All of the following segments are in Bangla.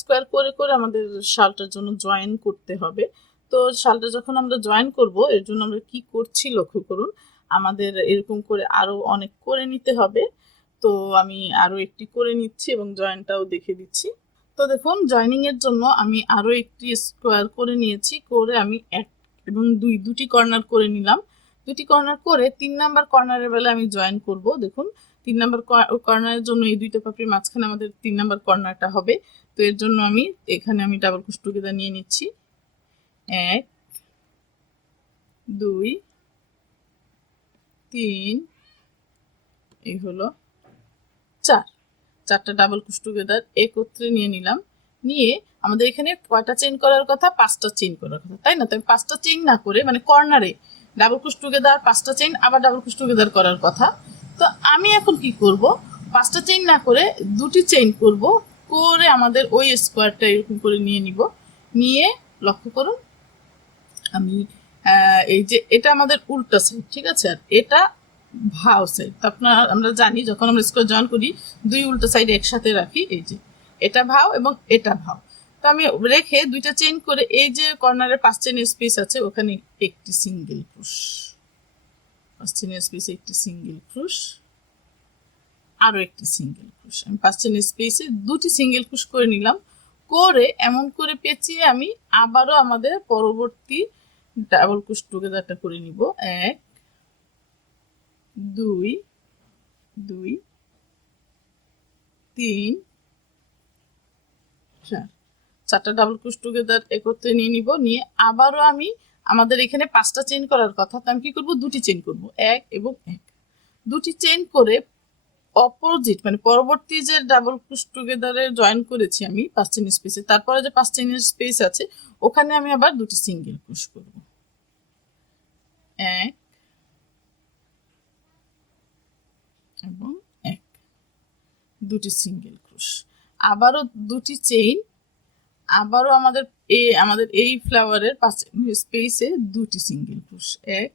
স্কোয়ার করে করে আমাদের শালটার জন্য জয়েন করতে হবে। তো শালটা যখন আমরা জয়েন করব, এর জন্য আমরা কি করছি লক্ষ্য করুন। আমাদের এরকম করে আরো অনেক করে নিতে হবে। তো আমি আরো একটি করে নিচ্ছি এবং জয়েনটাও দেখে দিচ্ছি। তো দেখুন, জয়েনিং এর জন্য আমি আরো একটি স্কোয়ার করে নিয়েছি, করে আমি 1 এবং 2 দুটি কর্নার করে নিলাম। দুটি কর্নার করে 3 নাম্বার কর্নারের বেলা আমি জয়েন করব। দেখুন, 3 নাম্বার কর্নারের জন্য এই দুইটা পাপড়ির মাঝখানে আমাদের 3 নাম্বার কর্নারটা হবে। তো এর জন্য আমি এখানে ডাবল ক্রোশ টুগেদার নিয়ে নিচ্ছি। 1 2 3, এই হলো 4। 4টা ডাবল ক্রোশ টুগেদার একত্রে নিয়ে নিলাম। নিয়ে আমাদের এখানে কয়টা চেইন করার কথা? 5টা চেইন করার কথা, তাই না? তো 5টা চেইন না করে, মানে কর্নারে ডাবল ক্রোশ টুগেদার 5টা চেইন, আবার ডাবল ক্রোশ টুগেদার করার কথা। তো আমি এখন কি করব, 5টা চেইন না করে 2টি চেইন করব, করে আমাদের ওই স্কোয়ারটা এরকম করে নিয়ে নিব। নিয়ে লক্ষ্য করুন, আমি এই যে এটা আমাদের উল্টা সাইড, ঠিক আছে, আর এটা ভাও সাইড। তো আমরা জানি যখন আমরা স্কোয়ার জয়েন করি, দুই উল্টো সাইড একসাথে রাখি। এই যে এটা ভাও এবং এটা ভাও। তো আমি রেখে দুইটা চেইন করে এই যে কর্নারে 5 চেইনের স্পেস আছে, ওখানে একটি সিঙ্গেল ক্রোশ, 5 চেইনের স্পেসে একটি সিঙ্গেল ক্রোশ, আরো একটি সিঙ্গেল ক্রোশ। আমি 5 চেইনের স্পেসে দুটি সিঙ্গেল ক্রোশ করে নিলাম। করে এমন করে পেঁচিয়ে আমি আবারও আমাদের পরবর্তী ডাবল ক্রোশ টুগেদারটা করে নিব। 1 2 2 3 4, 4টা ডাবল ক্রোশ টুগেদার একত্রে নিয়ে নিব। নিয়ে আবারও আমি আমাদের এখানে 5টা চেইন করার কথা, তো আমি কি করব, দুটি চেইন করব, 1 এবং 1। দুটি চেইন করে অপোজিট, মানে পরবর্তী যে ডাবল ক্রোশ টুগেদারে জয়েন করেছি আমি 5 চেইন স্পেসে, তারপরে যে 5 চেইনের স্পেস আছে ওখানে আমি আবার দুটি সিঙ্গেল ক্রোশ করব। 1 এবং 1, দুটি সিঙ্গেল ক্রোশ, আবারও দুটি চেইন, আবারও আমাদের এই ফ্লাওয়ারের 5 স্পেসে দুটি সিঙ্গেল ক্রোশ, 1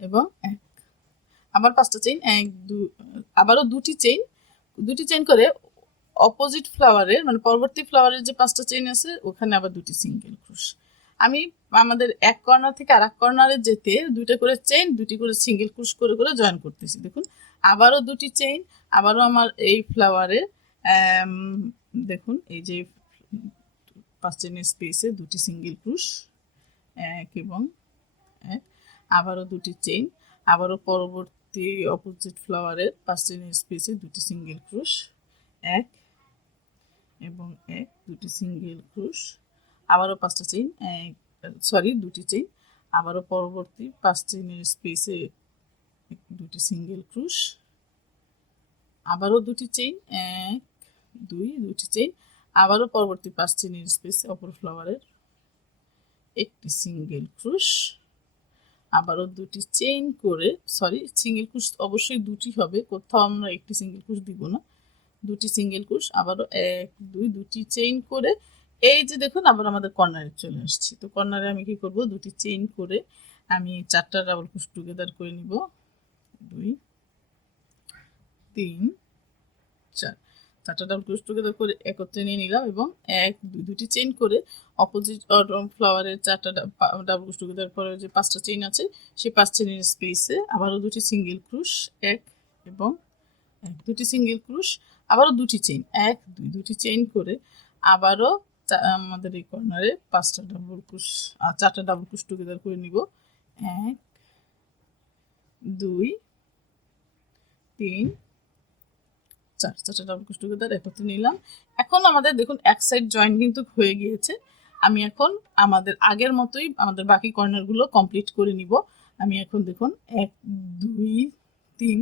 এবং 1, আবার 5টা চেইন, 1 2, আবারও দুটি চেইন করে অপোজিট ফ্লাওয়ারের, মানে পরবর্তী ফ্লাওয়ারের যে 5টা চেইন আছে ওখানে আবার দুটি সিঙ্গেল ক্রোশ। আমি আমাদের এক কর্নার থেকে আরেক কর্নারে যেতে দুইটা করে চেইন, দুটি করে সিঙ্গেল ক্রোশ করে করে জয়েন করতেছি। দেখুন, আবারও দুটি চেইন, আবারও আমার এই ফ্লাওয়ারে দেখুন এই যে 5 চেইনের স্পেসে দুটি সিঙ্গেল ক্রোশ, 1 এবং 1, আবারও দুটি চেইন, আবারও পরবর্তী অপোজিট ফ্লাওয়ারের 5 চেইনের স্পেসে দুটি সিঙ্গেল ক্রোশ, 1 এবং 1, দুটি সিঙ্গেল ক্রোশ, আবারও 5টা চেইন, দুটি চেইন, আবারও পরবর্তী 5 চেইনের স্পেসে দুটি সিঙ্গেল ক্রোশ, আবারও দুটি চেইন, 1 2, দুটি চেইন, আবারও পরবর্তী 5 চেইনের স্পেসে অপর ফ্লাওয়ারের একটি সিঙ্গেল ক্রোশ, আবারও দুটি চেইন করে, সিঙ্গেল ক্রোশ অবশ্যই দুটি হবে, কোথাও আমরা একটি সিঙ্গেল ক্রোশ দিব না, দুটি সিঙ্গেল ক্রোশ, আবারও 1 2, দুটি চেইন করে এই যে দেখুন আবার আমাদের কর্নারে চলে আসছি। তো কর্নারে আমি কি করব, দুটি চেইন করে আমি 4টা ডাবল ক্রোশ টুগেদার করে নিব। 2 3 4, 4টা ডাবল ক্রোশ টুগেদার করে একত্রে নিয়ে নিলাম এবং 1 2, দুটি চেইন করে অপোজিট ফ্লাওয়ারের 4টা ডাবল ক্রোশ টুগেদার পরে যে 5টা চেইন আছে সেই 5 চেইনের স্পেসে আবারও দুটি সিঙ্গেল ক্রোশ, 1 এবং 1, দুটি সিঙ্গেল ক্রোশ, আবারও দুটি চেইন, 1 2, দুটি চেইন করে আবারও আমাদের এই কর্নারে 5টা ডাবল ক্রোশ 4টা ডাবল ক্রোশ টুগেদার করে নিব। 1 2 3 4, 4টা ডাবল ক্রোশ টুগেদার একত্রে নিলাম। এখন আমাদের দেখুন এক সাইড জয়েন কিন্তু হয়ে গিয়েছে। আমি এখন আমাদের আগের মতোই আমাদের বাকি কর্নারগুলো কমপ্লিট করে নিব। আমি এখন দেখুন 1 2 3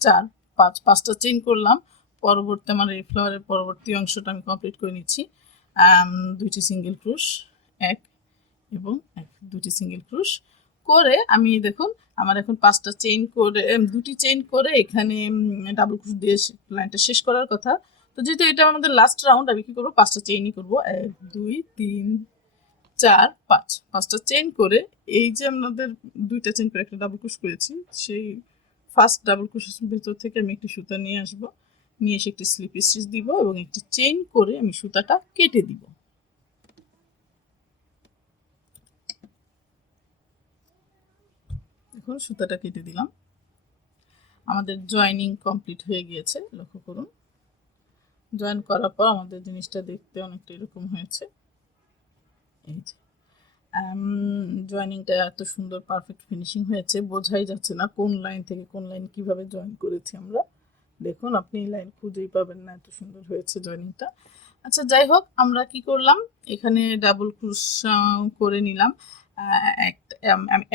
4 5, 5টা চেইন করলাম। পরবর্তী আমার এই ফ্লাওয়ারের পরবর্তী অংশটা আমি কমপ্লিট করে নিচ্ছি। দুইটি সিঙ্গেল ক্রোশ, 1 এবং 1, দুটি সিঙ্গেল ক্রোশ করে আমি দেখুন আমার এখন 5টা চেইন করে, দুটি চেইন করে এখানে ডাবল ক্রোশ দিয়ে লাইনটা শেষ করার কথা। তো যেহেতু এটা আমাদের লাস্ট রাউন্ড, আমি কি করবো, 5টা চেইনই করবো। 1 2 3 4 5, 5টা চেইন করে এই যে আমাদের দুইটা চেইন করে একটা ডাবল ক্রোশ করেছি, সেই ফার্স্ট ডাবল ক্রোশের ভেতর থেকে আমি একটি সুতা নিয়ে আসবো, নিয়ে এসে একটি স্লিপ স্টিচ দিব এবং একটি চেইন করে আমি সুতাটা কেটে দিব। এখন সুতাটা কেটে দিলাম। আমাদের জয়েনিং কমপ্লিট হয়ে গিয়েছে, লক্ষ্য করুন। জয়েন করার পর আমাদের জিনিসটা দেখতে অনেকটা এরকম হয়েছে। এই যে জয়েনিংটা এত সুন্দর পারফেক্ট ফিনিশিং হয়েছে, বোঝাই যাচ্ছে না কোন লাইন থেকে কোন লাইন কিভাবে জয়েন করেছি আমরা। দেখুন, আপনি এই লাইন খুঁজেই পাবেন না, এত সুন্দর হয়েছে জয়েনিংটা। আচ্ছা, যাই হোক, আমরা কি করলাম, এখানে ডাবল ক্রোশ করে নিলাম,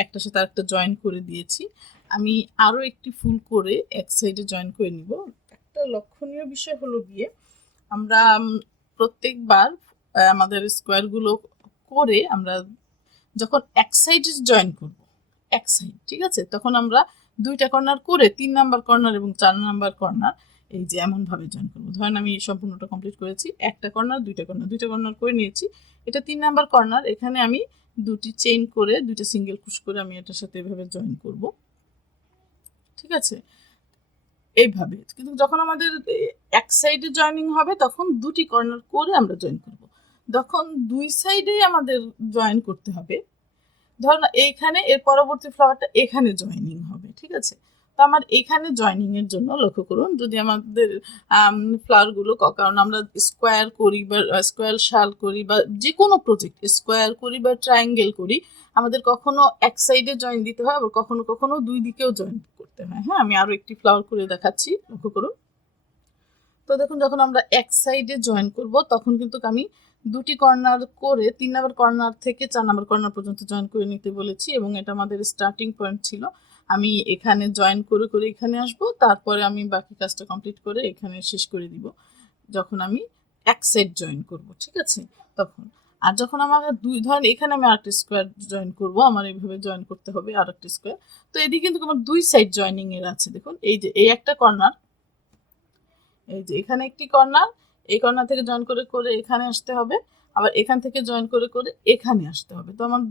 একটার সাথে আরেকটা জয়েন করে দিয়েছি। আমি আরও একটি ফুল করে এক সাইডে জয়েন করে নিব। একটা লক্ষণীয় বিষয় হলো গিয়ে, আমরা প্রত্যেকবার আমাদের স্কোয়ারগুলো করে আমরা যখন এক সাইডে জয়েন করব, এক সাইড, ঠিক আছে, তখন আমরা দুইটা কর্নার করে 3 নাম্বার কর্নার এবং 4 নাম্বার কর্নার এই যে এমনভাবে জয়েন করবো। ধরেন আমি সম্পূর্ণটা কমপ্লিট করেছি, একটা কর্নার দুইটা কর্নার করে নিয়েছি, এটা 3 নাম্বার কর্নার। এখানে আমি দুটি চেইন করে দুইটা সিঙ্গেল ক্রোশ করে আমি এটার সাথে এভাবে জয়েন করব, ঠিক আছে, এইভাবে। কিন্তু যখন আমাদের এক সাইডে জয়েনিং হবে তখন দুটি কর্নার করে আমরা জয়েন করব। যখন দুই সাইডেই আমাদের জয়েন করতে হবে, ধরুন এইখানে এর পরবর্তী ফ্লাওয়ারটা এখানে জয়েনিং হবে, ঠিক আছে। তো আমার এখানে জয়েনিং এর জন্য লক্ষ্য করুন, যদি আমাদের ফ্লাওয়ারগুলো, কারণ আমরা স্কোয়ার করি বা স্কোয়ার শাল করি বা যে কোনো প্রজেক্ট স্কোয়ার করি বা ট্রায়াঙ্গেল করি, আমাদের কখনো এক সাইডে জয়েন দিতে হয়, আবার কখনো কখনো দুই দিকেও জয়েন করতে হয়। হ্যাঁ, আমি আরো একটি ফ্লাওয়ার করে দেখাচ্ছি, লক্ষ্য করুন। তো দেখুন, যখন আমরা এক সাইডে জয়েন করব তখন কিন্তু আমি দুটি কর্নার করে 3 নাম্বার কর্নার থেকে 4 নাম্বার কর্নার পর্যন্ত জয়েন করে নিতে বলেছি, এবং এটা আমাদের স্টার্টিং পয়েন্ট ছিল। আমি এখানে জয়েন করে করে এখানে আসব, তারপরে আমি বাকি কাজটা কমপ্লিট করে এখানে শেষ করে দিব যখন আমি এক সাইড জয়েন করব, ঠিক আছে, তখন। আর যখন আমার ধরেন এখানে আমি আরেকটা স্কোয়ার জয়েন করব, আমার এইভাবে জয়েন করতে হবে আরেকটা স্কোয়ার। তো এদিকে কিন্তু আমার দুই সাইড জয়েনিং এর আছে, দেখুন এই যে এই একটা কর্নার, এই যে এখানে একটি কর্নার, এই কর্নার থেকে জয়েন করে করে এখানে আসতে হবে, আবার এখান থেকে জয়েন করে করে এখানে আসতে হবে। তো আমার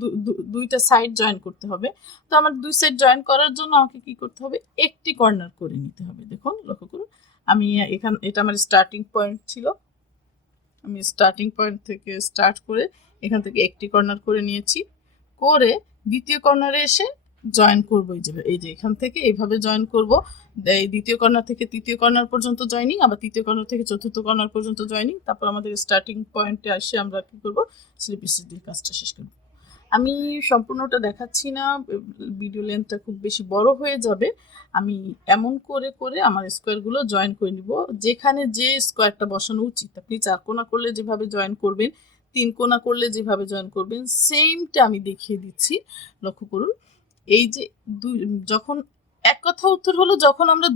দুইটা সাইড জয়েন করতে হবে। তো আমার দুই সাইড জয়েন করার জন্য আমাকে কি করতে হবে, একটি কর্নার করে নিতে হবে। দেখুন, লক্ষ্য করুন, আমি এটা আমার স্টার্টিং পয়েন্ট ছিল, আমি স্টার্টিং পয়েন্ট থেকে স্টার্ট করে এখান থেকে একটি কর্নার করে নিয়েছি, করে দ্বিতীয় কর্নারে এসে জয়েন করবো। এই যে এখান থেকে এইভাবে জয়েন করব, এই দ্বিতীয় কর্নার থেকে তৃতীয় কর্নার পর্যন্ত জয়েনিং, আবার তৃতীয় কর্নার থেকে চতুর্থ কর্নার পর্যন্ত জয়েনিং, তারপর আমাদের স্টার্টিং পয়েন্টে এসে আমরা কি করব, স্লিপ স্টিচ দিয়ে কাজটা শেষ করব। আমি সম্পূর্ণটা দেখাচ্ছি না, ভিডিও লেন্থটা খুব বেশি বড় হয়ে যাবে। আমি এমন করে করে আমার স্কোয়ারগুলো জয়েন করে নিব, যেখানে যে স্কোয়ারটা বসানো উচিত। আপনি 4 কোণা করলে যেভাবে জয়েন করবেন, 3 কোণা করলে যেভাবে জয়েন করবেন, সেমটা আমি দেখিয়ে দিচ্ছি, লক্ষ্য করুন। এই যে যখন এক কথা উত্তর হলো, যখন আমরা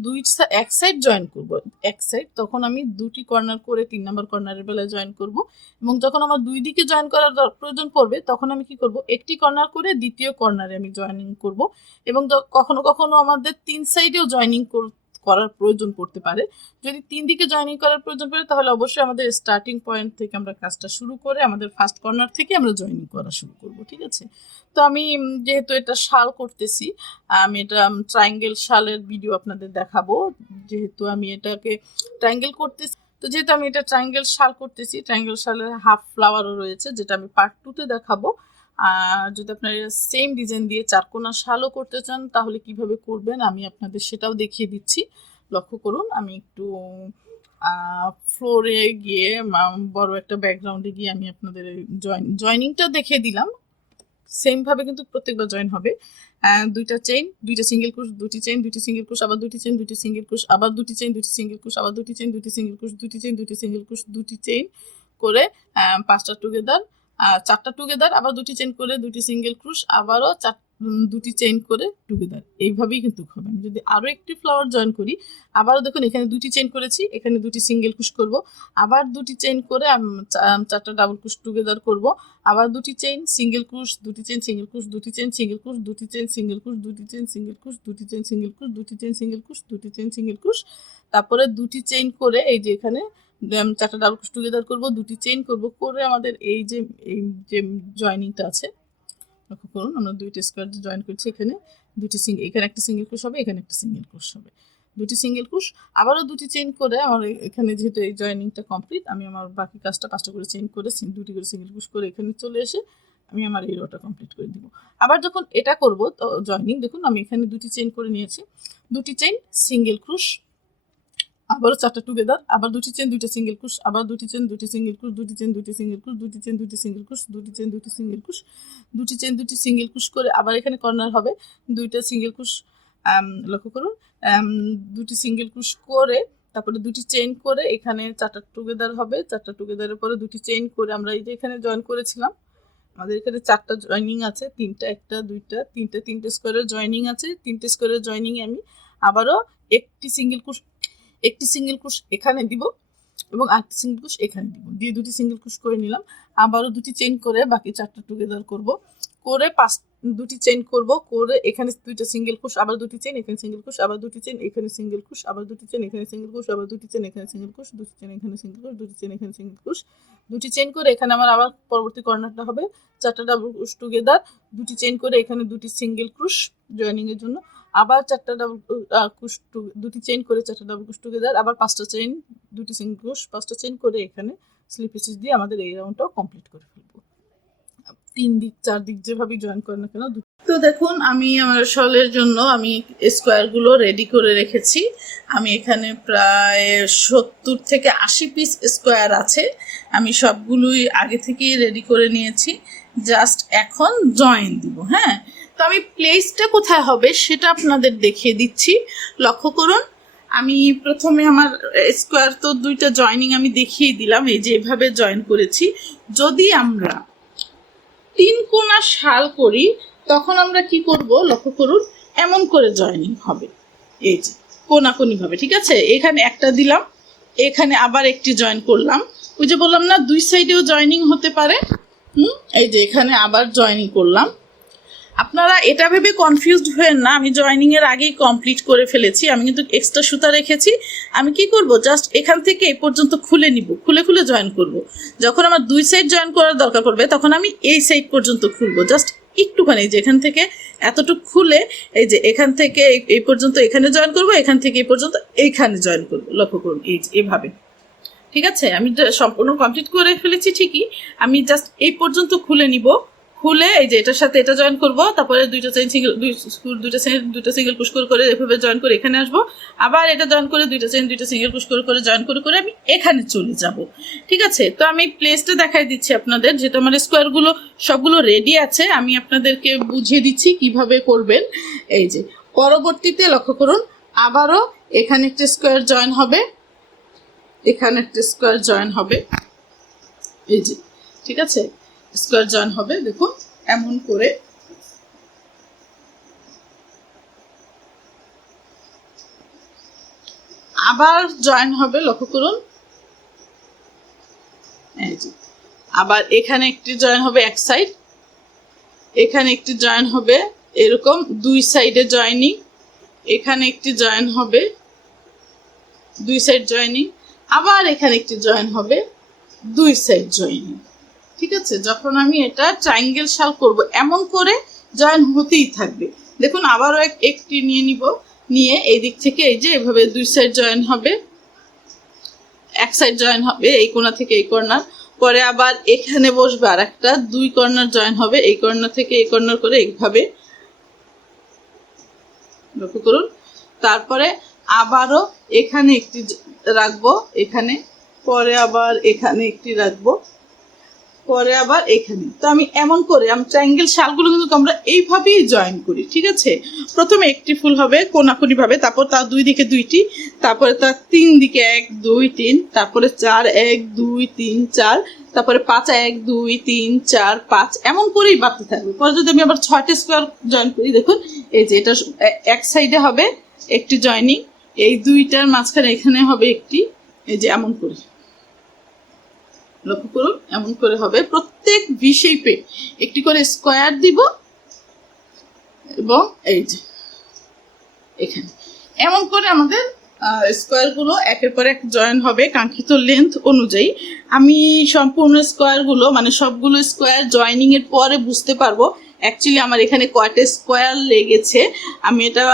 এক সাইড জয়েন করব, এক সাইড, তখন আমি দুটি কর্নার করে 3 নাম্বার কর্নারের বেলায় জয়েন করব, এবং যখন আমার দুই দিকে জয়েন করার প্রয়োজন পড়বে তখন আমি কি করব, একটি কর্নার করে দ্বিতীয় কর্নারে আমি জয়েনিং করব, এবং কখনো কখনো আমাদের 3 সাইডেও জয়েনিং করার প্রয়োজন পড়তে পারে। যদি 3 দিকে জয়েনিং করার প্রয়োজন পড়ে তাহলে অবশ্যই আমাদের স্টার্টিং পয়েন্ট থেকে আমরা কাজটা শুরু করে আমাদের ফার্স্ট কর্নার থেকে আমরা জয়েনিং করা শুরু করব, ঠিক আছে। তো আমি যেহেতু এটা শাল করতেছি, আমি এটা ট্রায়াঙ্গেল শালের ভিডিও আপনাদের দেখাবো, যেহেতু আমি এটাকে ট্রায়াঙ্গেল করতেছি। তো যেহেতু আমি এটা ট্রায়াঙ্গেল শাল করতেছি, ট্রায়াঙ্গেল শালের হাফ ফ্লাওয়ারও রয়েছে, যেটা আমি পার্ট 2-তে দেখাবো। আর যদি আপনারা সেম ডিজাইন দিয়ে 4 কোণা শালও করতে চান তাহলে কিভাবে করবেন আমি আপনাদের সেটাও দেখিয়ে দিচ্ছি। লক্ষ্য করুন, আমি একটু ফ্লোরে গিয়ে বড় একটা ব্যাকগ্রাউন্ডে গিয়ে আমি আপনাদের জয়েনিংটা দেখিয়ে দিলাম। সেম ভাবে কিন্তু প্রত্যেকবার জয়েন হবে। দুইটা চেইন, দুইটা সিঙ্গেল ক্রোশ, দুটি চেইন, দুটি সিঙ্গেল ক্রোশ, আবার দুটি চেইন, দুটি সিঙ্গেল ক্রোশ, আবার দুটি চেইন, দুটি সিঙ্গেল ক্রোশ, আবার দুটি চেইন, দুটি সিঙ্গেল ক্রোশ, দুটি চেইন, দুটি সিঙ্গেল ক্রোশ, দুটি চেইন করে 5টা টুগেদার, 4টা টুগেদার, আবার দুটি চেইন করে দুটি সিঙ্গেল ক্রোশ, আবারও দুটি চেইন করে টুগেদার, এইভাবেই কিন্তু হবে। আমি যদি আরও একটি ফ্লাওয়ার জয়েন করি, আবারও দেখুন এখানে দুটি চেইন করেছি, এখানে দুটি সিঙ্গেল ক্রোশ করব, আবার দুটি চেইন করে 4টা ডাবল ক্রোশ টুগেদার করব, আবার দুটি চেইন সিঙ্গেল ক্রোশ, দুটি চেইন সিঙ্গেল ক্রোশ, দুটি চেইন সিঙ্গেল ক্রোশ, দুটি চেইন সিঙ্গেল ক্রোশ, দুটি চেইন সিঙ্গেল ক্রোশ, দুটি চেইন সিঙ্গেল ক্রোশ, দুটি চেইন সিঙ্গেল ক্রোশ, দুটি চেইন সিঙ্গেল ক্রোশ, তারপরে দুটি চেইন করে এই যে এখানে 4টা ডাবল ক্রোশ টুগেদার করব, দুটি চেইন করব, করে আমাদের এই যে জয়েনিংটা আছে, লক্ষ্য করুন আমরা দুইটা স্কোয়ার জয়েন করছি, এখানে দুটি এখানে একটা সিঙ্গেল ক্রোশ হবে, এখানে একটা সিঙ্গেল ক্রোশ হবে। দুটি সিঙ্গেল ক্রোশ, আবারও দুটি চেইন করে আমার এখানে যেহেতু এই জয়েনিংটা কমপ্লিট, আমি আমার বাকি কাজটা 5টা করে চেইন করে দুটি করে সিঙ্গেল ক্রোশ করে এখানে চলে এসে আমি আমার এই রোটা কমপ্লিট করে দিব। আবার যখন এটা করব তো জয়েনিং দেখুন আমি এখানে দুটি চেইন করে নিয়েছি, দুটি চেইন সিঙ্গেল ক্রোশ, আবারও 4টা টুগেদার, আবার দুটি চেইন দুইটা সিঙ্গেল ক্রোশ, আবার দুটি চেইন দুটি সিঙ্গেল ক্রোশ, দুটি চেইন দুটি সিঙ্গেল ক্রোশ, দুটি চেইন দুটি সিঙ্গেল ক্রোশ, দুটি চেইন দুটি সিঙ্গেল ক্রোশ, দুটি চেইন দুটি সিঙ্গেল ক্রোশ করে আবার এখানে কর্নার হবে দুইটা সিঙ্গেল ক্রোশ, লক্ষ্য করুন দুটি সিঙ্গেল ক্রোশ করে তারপরে দুটি চেইন করে এখানে 4টা টুগেদার হবে, 4টা টুগেদারের পরে দুটি চেইন করে আমরা এই যে এখানে জয়েন করেছিলাম, আমাদের এখানে 4টা জয়েনিং আছে, 3টা, 1টা, 2টা, 3টে, 3টে স্কোয়ারের জয়েনিং আছে, 3টে স্কোয়ারের জয়েনিং আমি আবারও একটি সিঙ্গেল ক্রোশ এখানে দিব এবং আরেকটি সিঙ্গেল ক্রোশ এখানে দিব, দিয়ে দুটি সিঙ্গেল ক্রোশ করে নিলাম, আবারও দুটি চেইন করে বাকি 4টা টুগেদার করব, করে দুটি চেইন করব, করে এখানে দুইটা সিঙ্গেল ক্রোশ, আবার দুটি চেইন এখানে সিঙ্গেল ক্রোশ, আবার দুটি চেইন এখানে সিঙ্গেল ক্রোশ, আবার দুটি চেইন এখানে সিঙ্গেল ক্রোশ, আবার দুটি চেইন এখানে সিঙ্গেল ক্রোশ, দুটি চেইন এখানে সিঙ্গেল ক্রোশ, দুটি চেইন এখানে সিঙ্গেল ক্রোশ, দুটি চেইন করে এখানে আমার আবার পরবর্তী কর্নারটা হবে 4টা ডাবল ক্রোশ টুগেদার, দুটি চেইন করে এখানে দুটি সিঙ্গেল ক্রোশ জয়েনিং এর জন্য, আবার 4টা ডাবল ক্রোশ, দুটি চেইন করে 4টা ডাবল ক্রোশ টুগেদার, আবার 5টা চেইন দুটি সিঙ্গেল ক্রোশ, 5টা চেইন করে এখানে স্লিপ স্টিচ দিয়ে আমাদের এই রাউন্ডটাও কমপ্লিট করে ফেলবো। 3 দিক 4 দিক যেভাবে জয়েন করে না কেন। তো দেখুন আমি আমার শলের জন্য আমি স্কোয়ারগুলো রেডি করে রেখেছি, আমি এখানে প্রায় 70 থেকে 80 পিস স্কোয়ার আছে, আমি সবগুলোই আগে থেকেই রেডি করে নিয়েছি, জাস্ট এখন জয়েন দিব। হ্যাঁ, তো আমি প্লেসটা কোথায় হবে সেটা আপনাদের দেখিয়ে দিচ্ছি, লক্ষ্য করুন। আমি প্রথমে আমার স্কোয়ার তো 2টা জয়েনিং আমি দেখিয়ে দিলাম, এই যে এভাবে জয়েন করেছি। যদি আমরা 3 কোণা শাল করি তখন আমরা কি করব, লক্ষ্য করুন, এমন করে জয়েনিং হবে, এই যে কোণাকোণি ভাবে, ঠিক আছে। এখানে একটা দিলাম, এখানে আবার একটি জয়েন করলাম, ওই যে বললাম না দুই সাইডেও জয়েনিং হতে পারে, এই যে এখানে আবার জয়েনিং করলাম। আপনারা এটা ভেবে কনফিউজড হয়েন না, আমি জয়েনিং এর আগেই কমপ্লিট করে ফেলেছি, আমি কিন্তু এক্সট্রা সুতা রেখেছি। আমি কি করব, জাস্ট এখান থেকে এই পর্যন্ত খুলে নিব, খুলে খুলে জয়েন করব। যখন আমার দুই সাইড জয়েন করার দরকার পড়বে তখন আমি এই সাইড পর্যন্ত খুলবো, জাস্ট একটুখানি, যে এখান থেকে এতটুকু খুলে এই যে এখান থেকে এই পর্যন্ত এখানে জয়েন করব, এখান থেকে এই পর্যন্ত এইখানে জয়েন করব, লক্ষ্য করুন এই যে এভাবে, ঠিক আছে। আমি সম্পূর্ণ কমপ্লিট করে ফেলেছি ঠিকই, আমি জাস্ট এই পর্যন্ত খুলে নিব, খুলে এই যে এটার সাথে এটা জয়েন করব, তারপরে দুইটা সিঙ্গেল পুশ করে এভাবে জয়েন করে এখানে আসবো, আবার এটা জয়েন করে দুইটা সিঙ্গেল পুশ করে জয়েন করে আমি এখানে চলে যাব, ঠিক আছে। তো আমি প্লেসটা দেখাই দিচ্ছি আপনাদের, যেটা আমার স্কোয়ারগুলো সবগুলো রেডি আছে, আমি আপনাদেরকে বুঝিয়ে দিচ্ছি কিভাবে করবেন। এই যে পরবর্তীতে লক্ষ্য করুন, আবারও এখানে একটা স্কোয়ার জয়েন হবে, এখানে একটা স্কোয়ার জয়েন হবে, এই যে, ঠিক আছে, স্কোয়ার জয়েন হবে, দেখুন এমন করে। আবার জয়েন হবে, লক্ষ্য করুন, এই যে আবার এখানে একটি জয়েন হবে এক সাইড, এখানে একটি জয়েন হবে, এরকম দুই সাইডে জয়েনিং, এখানে একটি জয়েন হবে, দুই সাইড জয়েনিং, আবার এখানে একটি জয়েন হবে, দুই সাইড জয়েনিং, ঠিক আছে। যখন আমি এটা ট্রায়াঙ্গেল শাল করব এমন করে জয়েন হতেই থাকবে। দেখুন আবারও একটি নিয়ে নিব, নিয়ে এই দিক থেকে এই যে এভাবে দুই সাইড জয়েন হবে, এক সাইড জয়েন হবে এই কোণা থেকে এই কর্নার, পরে আবার এখানে বসবে আর একটা, দুই কর্নার জয়েন হবে এই কর্নার থেকে এই কর্নার করে এইভাবে, লক্ষ্য করুন। তারপরে আবারও এখানে একটি রাখবো, এখানে, পরে আবার এখানে একটি রাখবো, পরে আবার এখানে। তো আমি এমন করে আমি ট্রায়াঙ্গেল শালগুলো কিন্তু আমরা এইভাবেই জয়েন করি, ঠিক আছে। প্রথমে একটি ফুল হবে কোণাকুনি ভাবে, তারপর তার দুই দিকে দুইটি, তারপরে তার 3 দিকে 1 2 3, তারপরে 4 1 2 3 4, তারপরে 5 1 2 3 4 5, এমন করেই বাড়তে থাকবে। পরে যদি আমি আবার 6টা স্কোয়ার জয়েন করি, দেখুন এই যে এটা এক সাইডে হবে একটি জয়েনিং, এই দুইটার মাঝখানে এখানে হবে একটি, এই যে এমন করে, লক্ষ্য করুন এমন করে হবে। প্রত্যেক ভি শেপে একটি করে স্কোয়ার দিব এবং এই যে এখানে এমন করে আমাদের স্কোয়ারগুলো একের পর এক জয়েন হবে কাঙ্ক্ষিত লেন্থ অনুযায়ী। আমি সম্পূর্ণ স্কোয়ারগুলো মানে সবগুলো স্কোয়ার জয়েনিং এর পরে বুঝতে পারবো অ্যাকচুয়ালি আমার এখানে কয়টা স্কোয়ার লেগেছে, আমি এটা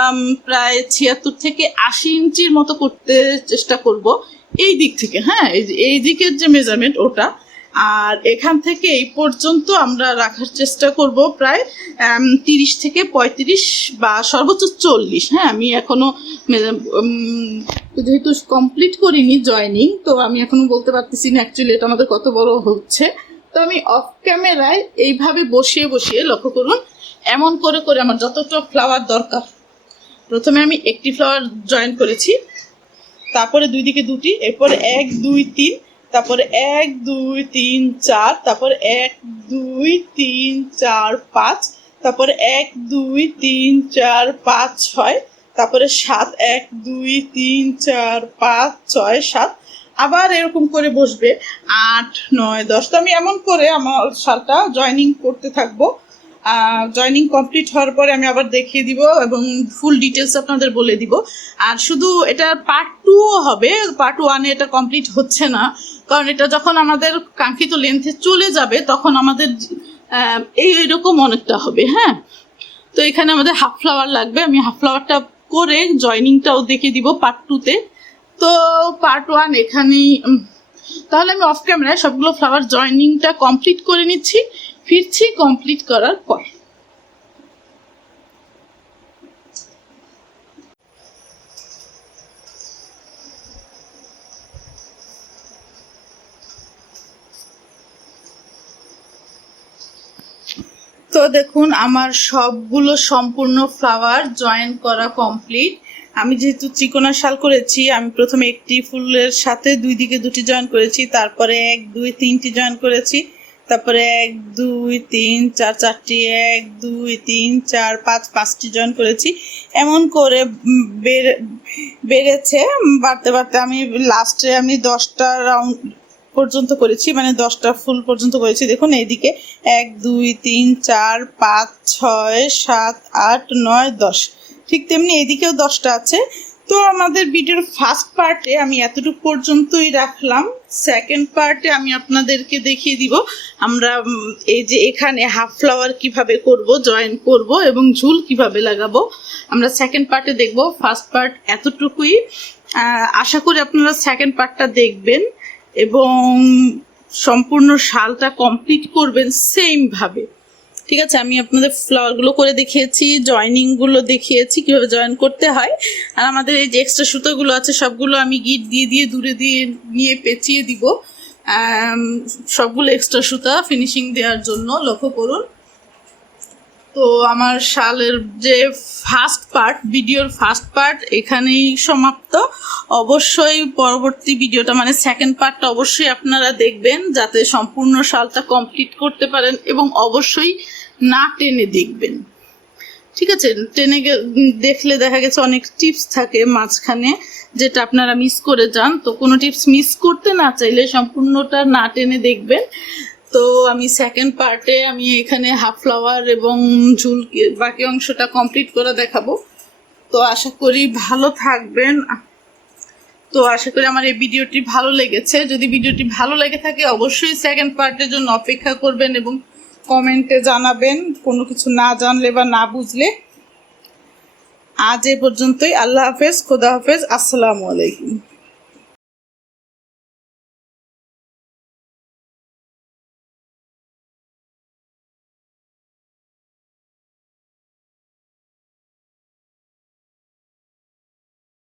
প্রায় 76 থেকে 80 ইঞ্চির মতো করতে চেষ্টা করব এই দিক থেকে। হ্যাঁ, এই দিকের যে মেজারমেন্ট ওটা, আর এখান থেকে এই পর্যন্ত আমরা রাখার চেষ্টা করব প্রায় 30 থেকে 35 বা সর্বোচ্চ 40। হ্যাঁ, আমি এখনো যেহেতু কমপ্লিট করিনি জয়েনিং, তো আমি এখনো বলতে পারতেছি না অ্যাকচুয়ালি এটা আমাদের কত বড় হচ্ছে। তো আমি অফ ক্যামেরায় এইভাবে বসিয়ে বসিয়ে, লক্ষ্য করুন, এমন করে করে আমার যতটা ফ্লাওয়ার দরকার, প্রথমে আমি একটি ফ্লাওয়ার জয়েন করেছি, তারপরে দুই দিকে দুটি, এরপরে 1 2 3, তারপরে 1 2 3 4, তারপরে 1 2 3 4 5, তারপরে 1 2 3 4 5 6, তারপরে 7 1 2 3 4 5 6 7, আবার এরকম করে বসবে 8 9 10। তো আমি এমন করে আমার শালটা জয়েনিং করতে থাকবো। জয়েনিং কমপ্লিট হওয়ার পরে আমি আবার দেখিয়ে দিব এবং ফুল ডিটেলস আপনাদের বলে দিব। আর শুধু এটার পার্ট 2ও হবে, পার্ট 1-এ এটা কমপ্লিট হচ্ছে না, কারণ এটা যখন আমাদের কাঙ্ক্ষিত লেন্থে চলে যাবে তখন আমাদের এইরকম অনেকটা হবে। হ্যাঁ, তো এখানে আমাদের হাফ ফ্লাওয়ার লাগবে, আমি হাফ ফ্লাওয়ারটা করে জয়েনিংটাও দেখিয়ে দিব পার্ট 2-তে। তো পার্ট 1 এখানেই। তাহলে আমি অফ ক্যামেরায় সবগুলো ফ্লাওয়ার জয়েনিংটা কমপ্লিট করে নিচ্ছি, ফিরছি কমপ্লিট করার পর। তো দেখুন আমার সবগুলো সম্পূর্ণ ফ্লাওয়ার জয়েন করা কমপ্লিট। আমি যেহেতু চিকোনা শাল করেছি, আমি প্রথমে একটি ফুলের সাথে দুই দিকে দুটি জয়েন করেছি, তারপরে 1 2 3টি জয়েন করেছি, তারপরে 1 2 3 4 4টি, 1 2 3 4 5 5টি জয়েন করেছি। এমন করে বেড়েছে, বাড়তে বাড়তে আমি লাস্টে 10টা রাউন্ড পর্যন্ত করেছি, মানে 10টা ফুল পর্যন্ত করেছি। দেখুন এইদিকে 1 2 3 4 5 6 7 8 9 10, ঠিক তেমনি এইদিকেও 10টা আছে। তো আমাদের ভিডিওর ফার্স্ট পার্টে আমি এতটুকু পর্যন্তই রাখলাম। সেকেন্ড পার্টে আমি আপনাদেরকে দেখিয়ে দিব আমরা এই যে এখানে হাফ ফ্লাওয়ার কিভাবে করব, জয়েন করব এবং ঝুল কিভাবে লাগাবো, আমরা সেকেন্ড পার্টে দেখব। ফার্স্ট পার্ট এতটুকুই, আশা করি আপনারা সেকেন্ড পার্টটা দেখবেন এবং সম্পূর্ণ শালটা কমপ্লিট করবেন সেম ভাবে। ঠিক আছে, আমি আপনাদের ফ্লাওয়ারগুলো করে দেখিয়েছি, জয়েনিংগুলো দেখিয়েছি কিভাবে জয়েন করতে হয়। আর আমাদের এই যে এক্সট্রা সুতোগুলো আছে সবগুলো আমি গিট দিয়ে দিয়ে দূরে দিয়ে নিয়ে পেঁচিয়ে দিব, সবগুলো এক্সট্রা সুতা ফিনিশিং দেওয়ার জন্য। লক্ষ্য করুন। তো আমার শালের যে ফার্স্ট পার্ট, ভিডিওর ফার্স্ট পার্ট এখানেই সমাপ্ত। অবশ্যই পরবর্তী ভিডিওটা মানে সেকেন্ড পার্টটা অবশ্যই আপনারা দেখবেন যাতে সম্পূর্ণ শালটা কমপ্লিট করতে পারেন, এবং অবশ্যই না টেনে দেখবেন। ঠিক আছে, টেনে দেখলে দেখা গেছে অনেক টিপস থাকে মাঝখানে যেটা আপনারা মিস করে যান। তো কোনো টিপস মিস করতে না চাইলে সম্পূর্ণটা না টেনে দেখবেন। তো আমি সেকেন্ড পার্টে আমি এখানে হাফ ফ্লাওয়ার এবং ঝুল বাকি অংশটা কমপ্লিট করে দেখাবো। তো আশা করি ভালো থাকবেন। তো আশা করি আমার এই ভিডিওটি ভালো লেগেছে। যদি ভিডিওটি ভালো লেগে থাকে অবশ্যই সেকেন্ড পার্টের জন্য অপেক্ষা করবেন এবং কমেন্টে জানাবেন কোনো কিছু না জানলে বা না বুঝলে। আজ এ পর্যন্তই। আল্লাহ হাফেজ, খোদা হাফেজ, আসসালামু আলাইকুম।